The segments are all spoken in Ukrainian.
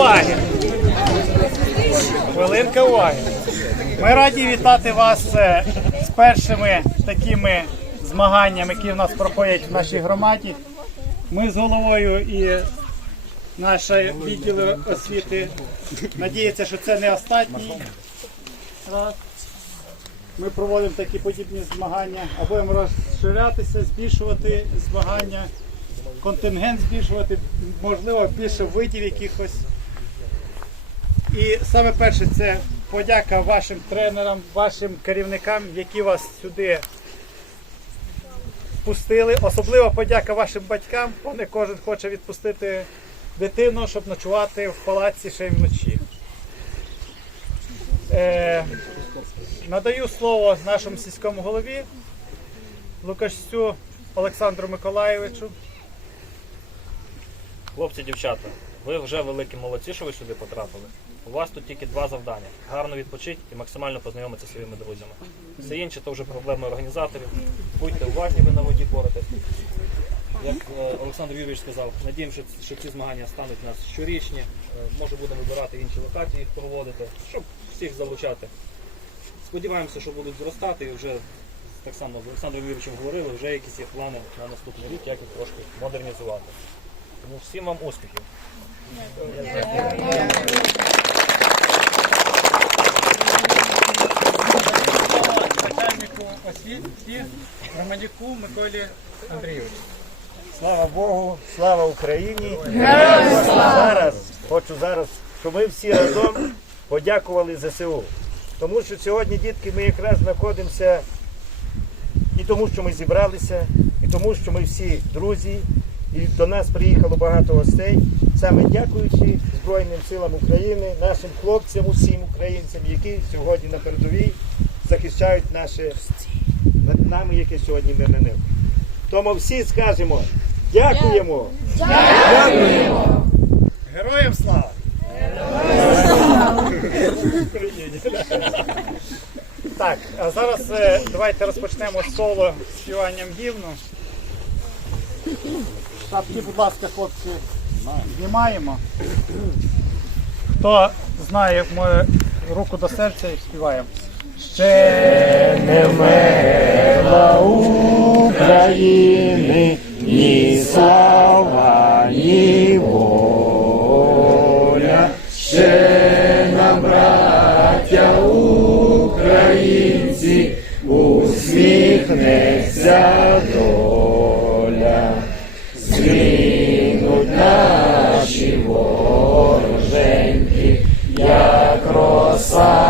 уваги. Хвилинка уваги. Ми раді вітати вас е, з першими такими змаганнями, які в нас проходять в нашій громаді. Ми з головою і наші відділи освіти надіються, що це не останній. Ми проводимо такі подібні змагання, а будемо розширятися, збільшувати змагання, контингент збільшувати, можливо, більше видів якихось. І саме перше це подяка вашим тренерам, вашим керівникам, які вас сюди пустили. Особливо подяка вашим батькам, бо не кожен хоче відпустити дитину, щоб ночувати в палаці ще й вночі. Е, надаю слово нашому сільському голові Лукашцю Олександру Миколаєвичу. Хлопці, дівчата, ви вже великі молодці, що ви сюди потрапили. У вас тут тільки два завдання: гарно відпочити і максимально познайомитися зі своїми друзями. Все інше то вже проблеми організаторів. Будьте уважні, ви на воді боретесь. Як е, Олександр Юрійович сказав, надіємося, що, ці змагання стануть у нас щорічні. Е, Може будемо вибирати інші локації їх проводити, щоб всіх залучати. Сподіваємося, що будуть зростати і вже так само з Олександром Юрійовичем говорили, вже якісь є плани на наступний рік, як їх трошки модернізувати. Тому всім вам успіхів. Освіти Громадяку Миколі Андрійовичу. Слава Богу, слава Україні. Зараз хочу зараз, щоб ми всі разом подякували ЗСУ. Тому що сьогодні, дітки, ми якраз знаходимося і тому, що ми зібралися, і тому, що ми всі друзі, і до нас приїхало багато гостей. Саме дякуючи Збройним силам України, нашим хлопцям, усім українцям, які сьогодні на передовій захищають наше над нами, яке сьогодні мирне небо. Тому всі скажемо дякуємо. Дякуємо! Героям слава! Так, а зараз е, давайте розпочнемо соло співанням гімну. Шапки, будь ласка, хлопці, знімаємо. Хто знає, ми руку до серця і співаємо. Ще Не вмерла України ні слава, ні воля. Ще нам, браття українці, усміхнеться доля. Згинуть наші вороженьки, як роса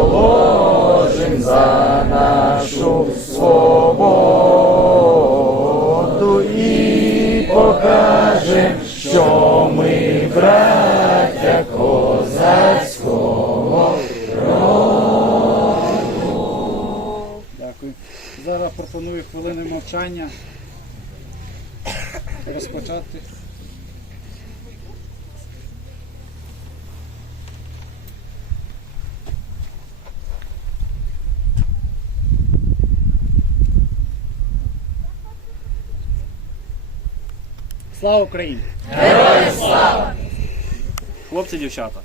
покажем, що ми браття козацького Дякую. Зараз пропоную хвилини мовчання. Розпочати. Слава Україні! Хлопці, дівчата,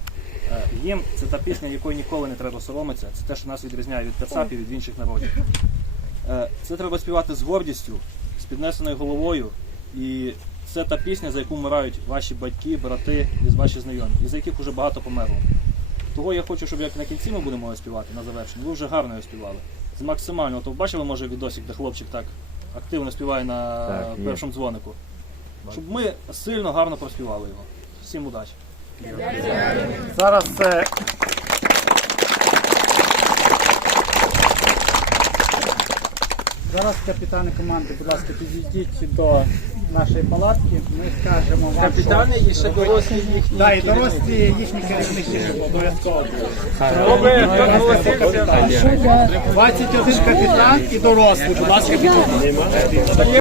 е, гімн це та пісня, якої ніколи не треба соромитися. Це те, що нас відрізняє від кацапів, від інших народів. Е, Це треба співати з гордістю, з піднесеною головою. І це та пісня, за яку вмирають ваші батьки, брати і ваші знайомі, і за яких вже багато померло. Того я хочу, щоб як на кінці ми будемо його співати на завершенні. Ви вже гарно його співали. З максимально. То бачили, може, відосик, де хлопчик так активно співає на Так, першому дзвонику. Щоб ми сильно гарно проспівали його. Всім удачі! Зараз е, Зараз капітани команди, будь ласка, підійдіть до нашої палатки. Ми скажемо вам. Капітани і ще дорослі їхні. Так, і дорослі їхні керівники обов'язково. 21 капітан і дорослі, будь ласка, підійдіть.